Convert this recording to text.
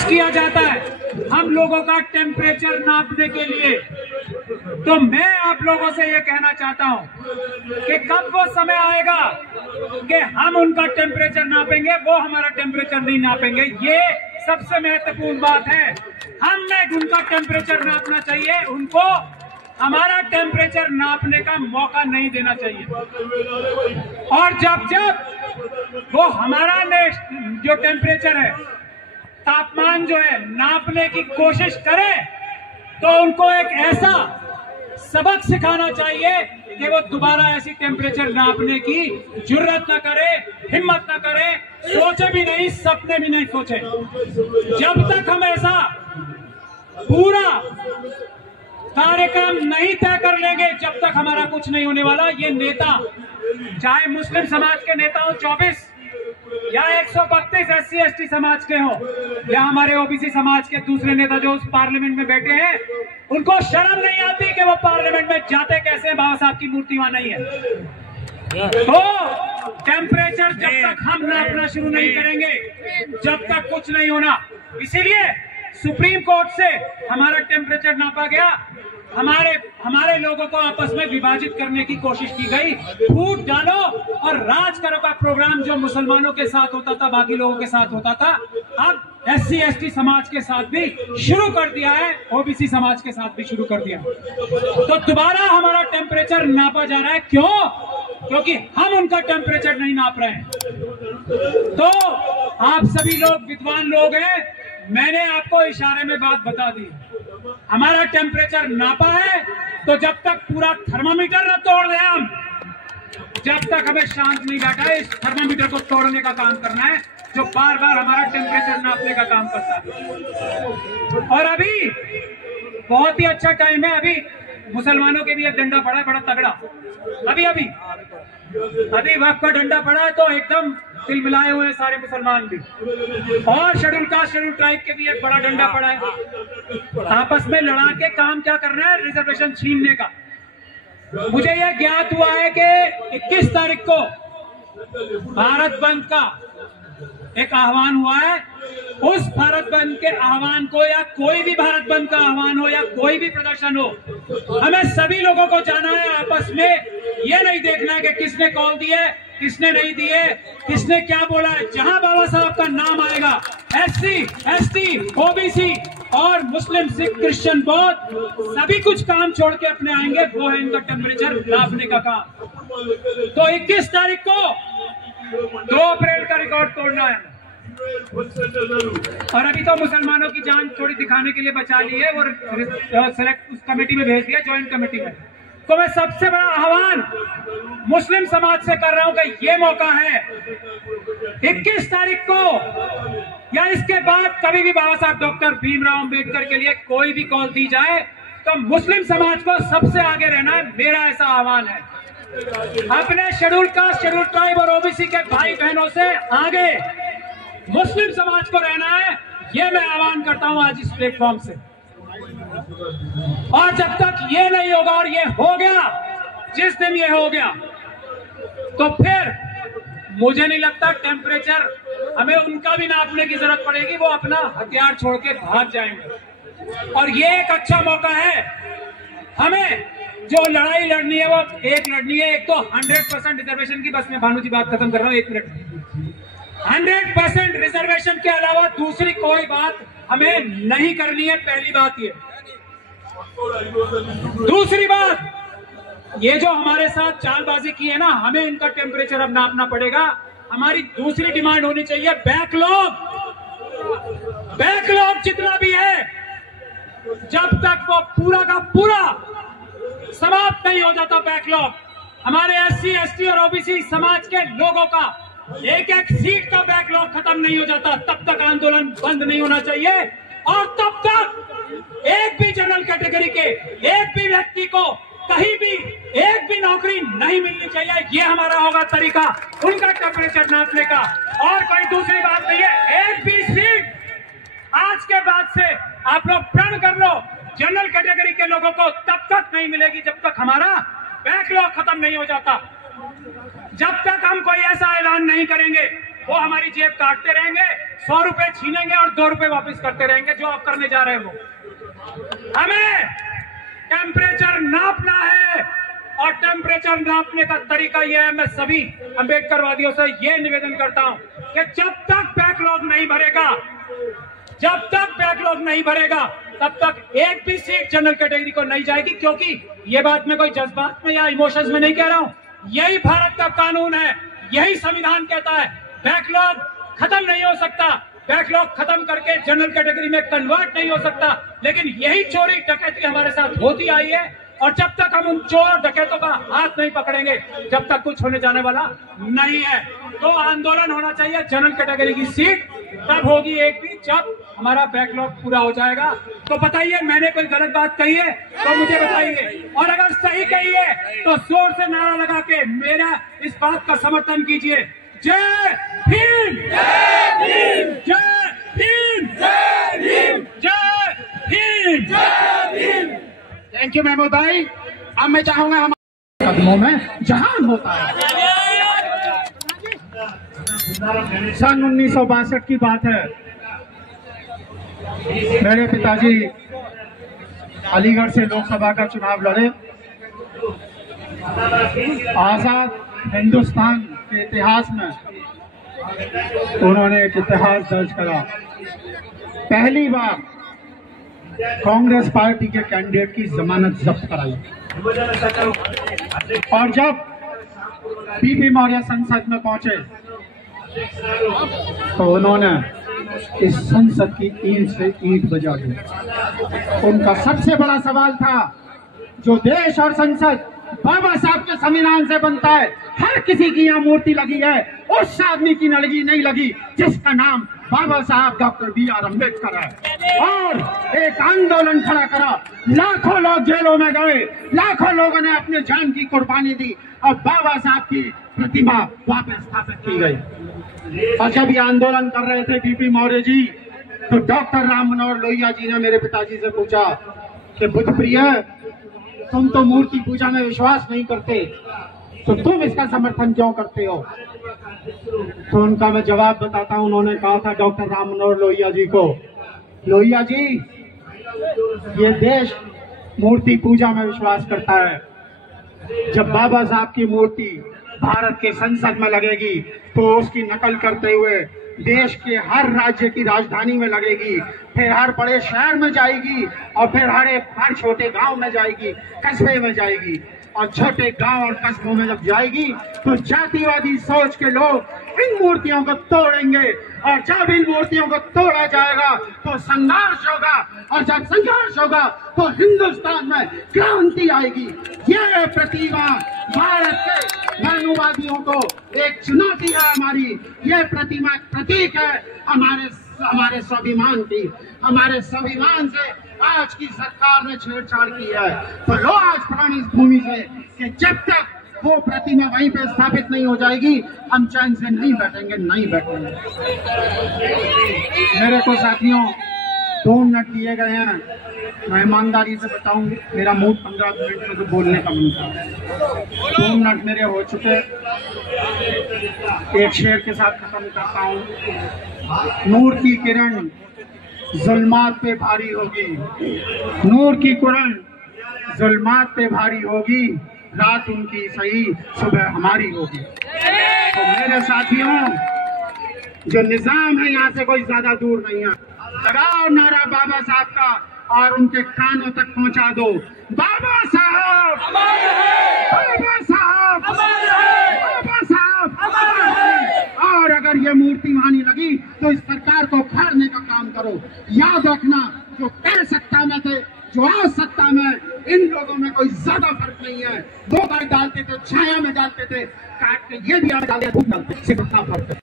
किया जाता है हम लोगों का टेम्परेचर नापने के लिए। तो मैं आप लोगों से ये कहना चाहता हूं कि कब वो समय आएगा कि हम उनका टेम्परेचर नापेंगे, वो हमारा टेम्परेचर नहीं नापेंगे। ये सबसे महत्वपूर्ण बात है। हमें उनका टेम्परेचर नापना चाहिए, उनको हमारा टेम्परेचर नापने का मौका नहीं देना चाहिए। और जब जब वो हमारा जो टेम्परेचर है, तापमान जो है, नापने की कोशिश करे तो उनको एक ऐसा सबक सिखाना चाहिए कि वो दोबारा ऐसी टेम्परेचर नापने की जुर्रत न करे, हिम्मत न करे, सोचे भी नहीं, सपने भी नहीं सोचे। जब तक हम ऐसा पूरा कार्यक्रम नहीं तय कर लेंगे, जब तक हमारा कुछ नहीं होने वाला। ये नेता, चाहे मुस्लिम समाज के नेता हो 24 या 132 SC/ST समाज के हो, या हमारे ओबीसी समाज के दूसरे नेता जो उस पार्लियामेंट में बैठे हैं, उनको शर्म नहीं आती कि वो पार्लियामेंट में जाते कैसे हैं? बाबा साहब की मूर्ति वहां नहीं है। तो टेम्परेचर जब तक हम नापना शुरू नहीं करेंगे, जब तक कुछ नहीं होना। इसीलिए सुप्रीम कोर्ट से हमारा टेम्परेचर नापा गया, हमारे लोगों को आपस में विभाजित करने की कोशिश की गई। फूट डालो और राज करो का प्रोग्राम जो मुसलमानों के साथ होता था, बाकी लोगों के साथ होता था, अब SC/ST समाज के साथ भी शुरू कर दिया है, ओबीसी समाज के साथ भी शुरू कर दिया। तो दोबारा हमारा टेम्परेचर नापा जा रहा है। क्यों? क्योंकि हम उनका टेम्परेचर नहीं नाप रहे हैं। तो आप सभी लोग विद्वान लोग हैं, मैंने आपको इशारे में बात बता दी। हमारा टेम्परेचर नापा है, तो जब तक पूरा थर्मामीटर न तोड़ दें हम, जब तक हमें शांत नहीं बैठा है। इस थर्मामीटर को तोड़ने का काम करना है, जो बार बार हमारा टेम्परेचर नापने का काम करता है। और अभी बहुत ही अच्छा टाइम है। अभी मुसलमानों के भी एक डंडा पड़ा है, बड़ा तगड़ा। अभी वक्त का डंडा पड़ा है, तो एकदम दिल मिलाए हुए हैं सारे मुसलमान भी। और शेड्यूल कास्ट, शेड्यूल ट्राइब के भी एक बड़ा डंडा पड़ा है। आपस में लड़ा के काम क्या करना है? रिजर्वेशन छीनने का। मुझे यह ज्ञात हुआ है कि 21 तारीख को भारत बंद का एक आह्वान हुआ है। उस भारत बंद के आह्वान को, या कोई भी भारत बंद का आह्वान हो, या कोई भी प्रदर्शन हो, हमें सभी लोगों को जाना है। आपस में ये नहीं देखना है कि किसने कॉल दी है, किसने नहीं दिए, किसने क्या बोला है। जहां बाबा साहब का नाम आएगा, SC, ST, OBC और मुस्लिम, सिख, क्रिश्चियन, बौद्ध सभी कुछ काम छोड़ के अपने आएंगे। वो है इनका टेम्परेचर नापने का काम। तो 21 तारीख को 2 अप्रैल का रिकॉर्ड तोड़ना है। और अभी तो मुसलमानों की जान थोड़ी दिखाने के लिए बचा ली है, और सेलेक्ट उस कमेटी में भेज दिया, ज्वाइंट कमेटी में। तो मैं सबसे बड़ा आह्वान मुस्लिम समाज से कर रहा हूं कि ये मौका है 21 तारीख को या इसके बाद कभी भी बाबा साहब डॉक्टर भीमराव अंबेडकर के लिए कोई भी कॉल दी जाए, तो मुस्लिम समाज को सबसे आगे रहना है। मेरा ऐसा आह्वान है। अपने शेड्यूल कास्ट, शेड्यूल ट्राइब और ओबीसी के भाई बहनों से आगे मुस्लिम समाज को रहना है। ये मैं आह्वान करता हूं आज इस प्लेटफॉर्म से। और जब तक ये नहीं होगा, और ये हो गया, जिस दिन ये हो गया, तो फिर मुझे नहीं लगता टेम्परेचर हमें उनका भी नापने की जरूरत पड़ेगी। वो अपना हथियार छोड़ के भाग जाएंगे। और ये एक अच्छा मौका है। हमें जो लड़ाई लड़नी है वो एक लड़नी है। एक तो 100% रिजर्वेशन की, बस मैं भानु जी बात खत्म कर रहा हूं 1 मिनट। 100% रिजर्वेशन के अलावा दूसरी कोई बात हमें नहीं करनी है। पहली बात ये। दूसरी बात, ये जो हमारे साथ चालबाजी की है ना, हमें इनका टेम्परेचर अब नापना पड़ेगा। हमारी दूसरी डिमांड होनी चाहिए बैकलॉग। बैकलॉग जितना भी है, जब तक वो पूरा का पूरा समाप्त नहीं हो जाता बैकलॉग, हमारे SC, ST और OBC समाज के लोगों का एक एक सीट का बैकलॉग खत्म नहीं हो जाता, तब तक आंदोलन बंद नहीं होना चाहिए। और तब तक एक भी जनरल कैटेगरी के एक भी व्यक्ति को कहीं भी एक भी नौकरी नहीं मिलनी चाहिए। ये हमारा होगा तरीका उनका टेम्परेचर नापने का, और कोई दूसरी बात नहीं है। एक भी सीट आज के बाद से आप लोग प्रण कर लो, जनरल कैटेगरी के लोगों को तब तक नहीं मिलेगी जब तक हमारा बैकलॉग खत्म नहीं हो जाता। जब तक हम कोई ऐसा ऐलान नहीं करेंगे, वो हमारी जेब काटते रहेंगे, 100 रुपए छीनेंगे और 2 रुपए वापस करते रहेंगे, जो आप करने जा रहे हैं वो। हमें टेम्परेचर नापना है और टेम्परेचर नापने का तरीका यह है, मैं सभी अंबेडकरवादियों से यह निवेदन करता हूं कि जब तक बैकलॉग नहीं भरेगा, जब तक बैकलॉग नहीं भरेगा, तब तक एक भी सीट जनरल कैटेगरी को नहीं जाएगी। क्योंकि ये बात मैं कोई जज्बात में या इमोशंस में नहीं कह रहा हूं, यही भारत का कानून है, यही संविधान कहता है। बैकलॉग खत्म नहीं हो सकता, बैकलॉग खत्म करके जनरल कैटेगरी में कन्वर्ट नहीं हो सकता, लेकिन यही चोरी डकैती हमारे साथ होती आई है। और जब तक हम उन चोर डकैतों का हाथ नहीं पकड़ेंगे, जब तक कुछ होने जाने वाला नहीं है। तो आंदोलन होना चाहिए, जनरल कैटेगरी की सीट तब होगी एक भी जब हमारा बैकलॉग पूरा हो जाएगा। तो बताइए, मैंने कोई गलत बात कही है तो मुझे बताइए, और अगर सही कही है तो जोर से नारा लगा के मेरा इस बात का समर्थन कीजिए। जय भीम, जय भीम, जय भीम, जय भीम, जय भीम, जय भीम। थैंक यू महमूद भाई। अब मैं चाहूंगा हमारे कदमों में जहान होता है। सन 1962 की बात है। मेरे पिताजी अलीगढ़ से लोकसभा का चुनाव लड़े। आजाद हिंदुस्तान के इतिहास में उन्होंने एक इतिहास दर्ज करा। पहली बार कांग्रेस पार्टी के कैंडिडेट की जमानत जब्त कराई। और जब बीपी मौर्य संसद में पहुंचे तो उन्होंने इस संसद की ईंट से ईंट बजा दी। उनका सबसे बड़ा सवाल था, जो देश और संसद बाबा साहब के संविधान से बनता है, हर किसी की यहाँ मूर्ति लगी है, उस आदमी की नहीं लगी जिसका नाम बाबा साहब डॉक्टर BR अम्बेडकर है। और एक आंदोलन खड़ा करा, लाखों लोग जेलों में गए, लाखों लोगों ने अपने जान की कुर्बानी दी और बाबा साहब की प्रतिमा वापस स्थापित की गई। और जब ये आंदोलन कर रहे थे बीपी मौर्य जी, तो डॉक्टर राम मनोहर लोहिया जी ने मेरे पिताजी से पूछा कि बुद्ध प्रिय, तुम तो मूर्ति पूजा में विश्वास नहीं करते, तो तुम इसका समर्थन क्यों करते हो? तो उनका मैं जवाब बताता हूं। उन्होंने कहा था डॉक्टर राम मनोहर लोहिया जी को, लोहिया जी, ये देश मूर्ति पूजा में विश्वास करता है। जब बाबा साहब की मूर्ति भारत के संसद में लगेगी तो उसकी नकल करते हुए देश के हर राज्य की राजधानी में लगेगी, फिर हर बड़े शहर में जाएगी और फिर हर छोटे गांव में जाएगी, कस्बे में जाएगी। और छोटे गांव और कस्बों में जब जाएगी तो जातिवादी सोच के लोग इन मूर्तियों को तोड़ेंगे, और जब इन मूर्तियों को तोड़ा जाएगा तो संघर्ष होगा, और जब संघर्ष होगा तो हिंदुस्तान में क्रांति आएगी। यह प्रतिमा भारत के मानववादियों को एक चुनौती है हमारी। यह प्रतिमा प्रतीक है हमारे स्वाभिमान की। हमारे स्वाभिमान से आज की सरकार ने छेड़छाड़ की है। तो लो आज प्राण इस भूमि से कि जब तक वो प्रतिमा वहीं पे स्थापित नहीं हो जाएगी, हम चैन से नहीं बैठेंगे। मेरे को साथियों 2 मिनट दिए गए हैं। मैं ईमानदारी से बताऊं, मेरा मूड 15 मिनट में तो बोलने का मन था। 2 मिनट मेरे हो चुके। एक शेर के साथ खत्म करता हूं। नूर की किरण जुल्मात पे भारी होगी, नूर की किरण जुल्मात पे भारी होगी, रात उनकी सही सुबह हमारी होगी। तो मेरे साथियों, जो निजाम है यहाँ से कोई ज्यादा दूर नहीं है। लगाओ नारा बाबा साहब का और उनके कानों तक पहुंचा दो, बाबा साहब, बाबा साहब, बाबा साहब। और अगर ये मूर्ति वहां नहीं लगी तो इस सरकार को उखाड़ने का काम करो। याद रखना, जो पहले सत्ता में थे, जो आज सत्ता में, इन लोगों में कोई ज्यादा फर्क नहीं है। 2 बार डालते थे, छाया में डालते थे, काट के ये भी डालते, सिर्फ फर्क है।